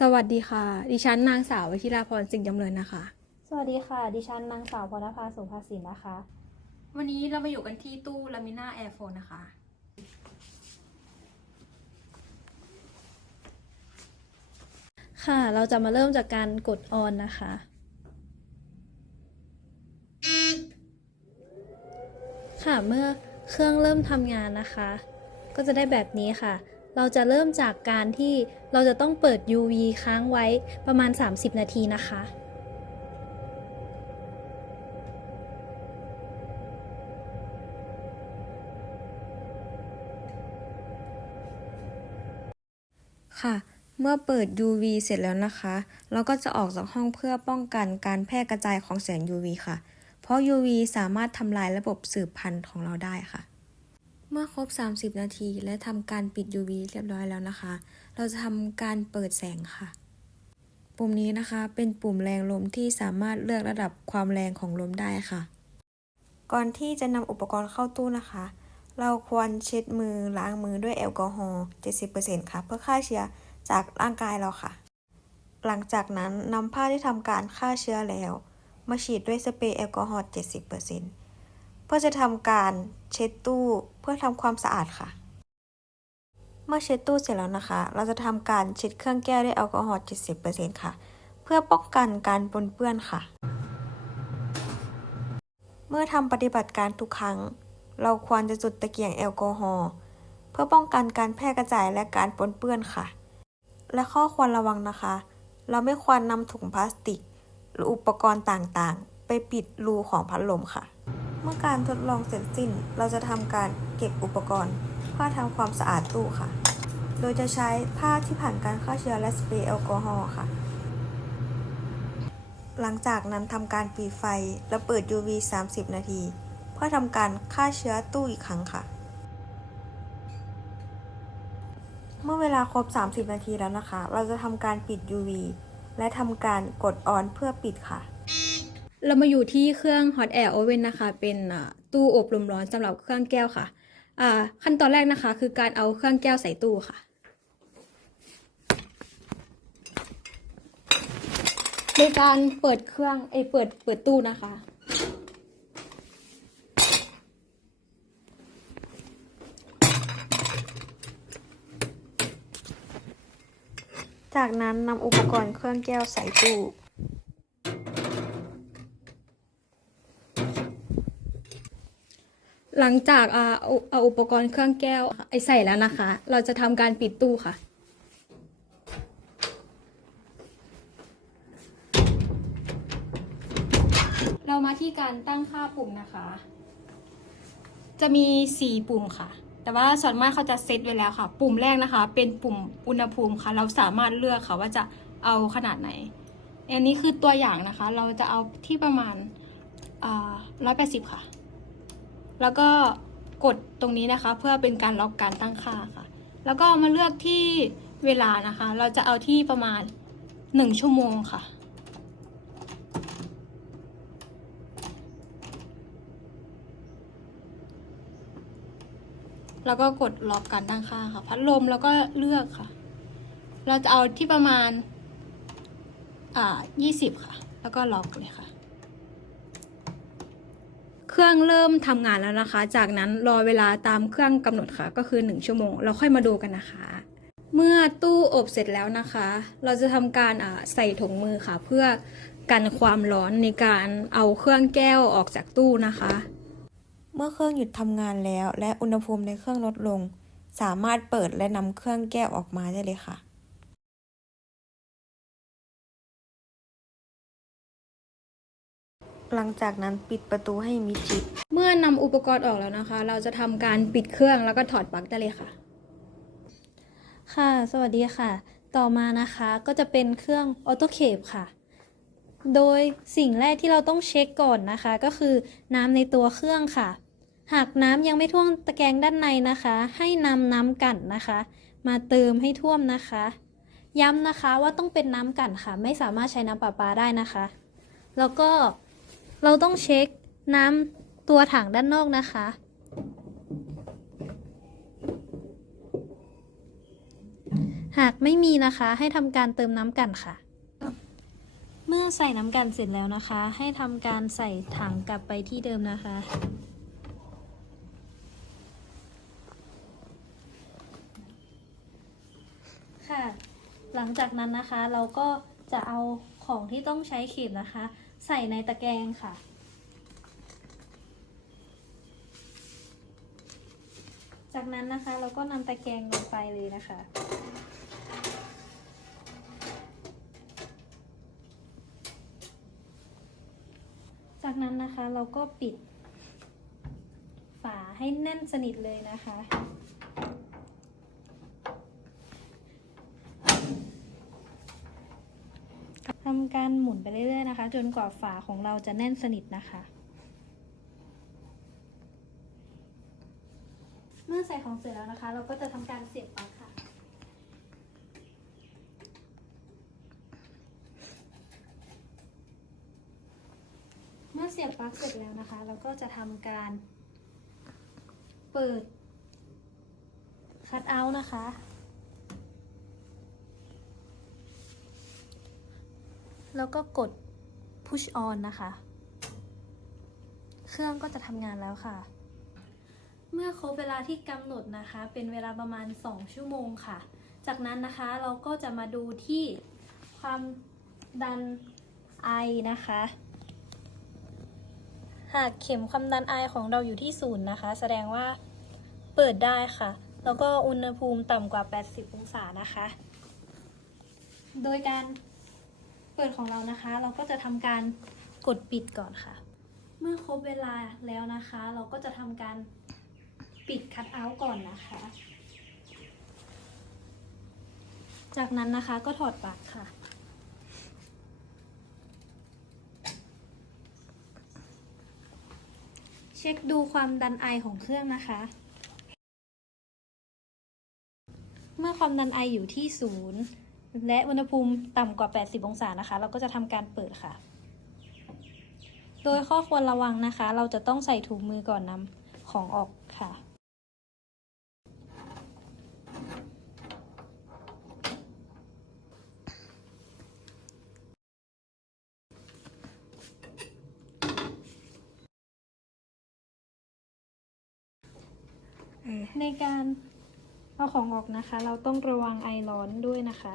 สวัสดีค่ะ ดิฉันนางสาววชิราพรสิงห์จำเริญนะคะ สวัสดีค่ะ ดิฉันนางสาวพรณภาสุภาสินนะคะ วันนี้เรามาอยู่กันที่ตู้ลามิน่าแอร์โฟนนะคะ ค่ะ เราจะมาเริ่มจากการกดออนนะคะ ค่ะ เมื่อเครื่องเริ่มทำงานนะคะ ก็จะได้แบบนี้ค่ะ เราจะเริ่มจากการที่เราจะต้องเปิด UV ค้างไว้ประมาณ 30 นาทีนะคะ ค่ะ เมื่อเปิด UV เสร็จแล้วนะคะ เราก็จะออกจากห้องเพื่อป้องกันการแพร่กระจายของแสง UV ค่ะ เพราะ UV สามารถทำลายระบบสืบพันธุ์ของเราได้ค่ะ เมื่อครบ 30 นาทีและทำการปิด UV เรียบร้อยแล้วนะคะ เราจะทำการเปิดแสงค่ะ ปุ่มนี้นะคะเป็นปุ่มแรงลมที่สามารถเลือกระดับความแรงของลมได้ค่ะ ก่อนที่จะนำอุปกรณ์เข้าตู้นะคะ เราควรเช็ดมือล้างมือด้วยแอลกอฮอล์ 70%ค่ะ เพื่อฆ่าเชื้อจากร่างกายเราค่ะ หลังจากนั้นนำผ้าที่ทำการฆ่าเชื้อแล้ว มาฉีดด้วยสเปรย์แอลกอฮอล์ 70%เพื่อจะทำการเช็ดตู้ เพื่อทำความสะอาดค่ะ เมื่อเช็ดตู้เสร็จแล้วนะคะ เราจะทำการเช็ดเครื่องแก้วด้วยแอลกอฮอล์ 70%ค่ะ เพื่อป้องกันการปนเปื้อนค่ะ เมื่อทำปฏิบัติการทุกครั้ง เราควรจะจุดตะเกียงแอลกอฮอล์เพื่อป้องกันการแพร่กระจายและการปนเปื้อนค่ะ และข้อควรระวังนะคะ เราไม่ควรนำถุงพลาสติก หรืออุปกรณ์ต่างๆ ไปปิดรูของพัดลมค่ะ เมื่อการทดลองเสร็จสิ้น เราจะทำการเก็บอุปกรณ์เพื่อทำความสะอาดตู้ค่ะ โดยจะใช้ผ้าที่ผ่านการฆ่าเชื้อและสเปรย์แอลกอฮอล์ค่ะ หลังจากนั้นทำการปิดไฟและเปิด UV 30 นาที เพื่อทำการฆ่าเชื้อตู้อีกครั้งค่ะ เมื่อเวลาครบ 30 นาทีแล้วนะคะ เราจะทำการปิด UV และทำการกดออนเพื่อปิดค่ะ เรามาอยู่ที่เครื่อง Hot Air Oven นะคะ เป็นตู้อบลมร้อนสำหรับเครื่องแก้วค่ะขั้นตอนแรกนะคะ คือการเอาเครื่องแก้วใส่ตู้ค่ะในการเปิดเครื่องเอเปิดเปิดตู้นะคะ จากนั้นนำอุปกรณ์เครื่องแก้วใส่ตู้ หลังจากเอาเอาอุปกรณ์เครื่องแก้วไอใส่แล้วนะคะ เราจะทำการปิดตู้ค่ะ เรามาที่การตั้งค่าปุ่มนะคะ จะมี 4 ปุ่มค่ะ แต่ว่าส่วนมากเขาจะเซตไว้แล้วค่ะ ปุ่มแรกนะคะ เป็นปุ่มอุณหภูมิค่ะ เราสามารถเลือกค่ะว่าจะเอาขนาดไหน อันนี้คือตัวอย่างนะคะ เราจะเอาที่ประมาณร้อยแปดสิบค่ะ แล้วก็กดตรงนี้นะคะ เพื่อเป็นการล็อกการตั้งค่าค่ะ แล้วก็มาเลือกที่เวลานะคะ เราจะเอาที่ประมาณ 1 ชั่วโมงค่ะ แล้วก็กดล็อกการตั้งค่าค่ะ พัดลมแล้วก็เลือกค่ะ เราจะเอาที่ประมาณอ่า20 ค่ะ แล้วก็ล็อกเลยค่ะ เครื่องเริ่มทำงานแล้วนะคะ จากนั้นรอเวลาตามเครื่องกำหนดค่ะ ก็คือ 1 ชั่วโมง เราค่อยมาดูกันนะคะ เมื่อตู้อบเสร็จแล้วนะคะ เราจะทำการใส่ถุงมือค่ะ เพื่อกันความร้อนในการเอาเครื่องแก้วออกจากตู้นะคะ เมื่อเครื่องหยุดทำงานแล้ว และอุณหภูมิในเครื่องลดลง สามารถเปิดและนำเครื่องแก้วออกมาได้เลยค่ะ หลังจากนั้นปิดประตูให้มิดชิด เมื่อนำอุปกรณ์ออกแล้วนะคะ เราจะทำการปิดเครื่องแล้วก็ถอดปลั๊กได้เลยค่ะ ค่ะ สวัสดีค่ะ ต่อมานะคะก็จะเป็นเครื่องออโตเคปค่ะ โดยสิ่งแรกที่เราต้องเช็คก่อนนะคะ ก็คือน้ำในตัวเครื่องค่ะ หากน้ำยังไม่ท่วมตะแกรงด้านในนะคะ ให้นำน้ำกั่นนะคะ มาเติมให้ท่วมนะคะ ย้ำนะคะว่าต้องเป็นน้ำกั่นค่ะ ไม่สามารถใช้น้ำประปาได้นะคะ แล้วก็ เราต้องเช็คน้ำตัวถังด้านนอกนะคะ หากไม่มีนะคะให้ทำการเติมน้ำกันค่ะ เมื่อใส่น้ำกันเสร็จแล้วนะคะ ให้ทำการใส่ถังกลับไปที่เดิมนะคะค่ะ หลังจากนั้นนะคะเราก็จะเอาของที่ต้องใช้ขีดนะคะ ใส่ในตะแกรงค่ะ จากนั้นนะคะเราก็นำตะแกรงลงไปเลยนะคะ จากนั้นนะคะเราก็ปิด ฝาให้แน่นสนิทเลยนะคะำการหมุนไปเรื่อยๆนะคะ จนกว่าฝาของเราจะแน่นสนิทนะคะ เมื่อใส่ของเสร็จแล้วนะคะ เราก็จะทำการเสียบปลั๊กค่ะเมื่อเสียบปลั๊กเสร็จแล้วนะคะ เราก็จะทำการเปิดคัดเอาท์นะคะ แล้วก็กด push on นะคะ เครื่องก็จะทำงานแล้วค่ะ เมื่อครบเวลาที่กำหนดนะคะ เป็นเวลาประมาณ 2 ชั่วโมงค่ะ จากนั้นนะคะเราก็จะมาดูที่ความดันไอนะคะ หากเข็มความดันไอของเราอยู่ที่ศูนย์นะคะ แสดงว่าเปิดได้ค่ะ แล้วก็อุณหภูมิต่ำกว่า 80 องศานะคะ โดยการ เปิดของเรานะคะ เราก็จะทำการกดปิดก่อนค่ะ เมื่อครบเวลาแล้วนะคะ เราก็จะทำการปิดคัทเอาท์ก่อนนะคะ จากนั้นนะคะก็ถอดปลั๊กค่ะเช็คดูความดันไอของเครื่องนะคะ เมื่อความดันไออยู่ที่ศูนย์ และอุณหภูมิต่ำกว่า 80 องศานะคะ เราก็จะทำการเปิดค่ะ โดยข้อควรระวังนะคะ เราจะต้องใส่ถุงมือก่อนนำของออกค่ะ ในการเอาของออกนะคะ เราต้องระวังไอร้อนด้วยนะคะ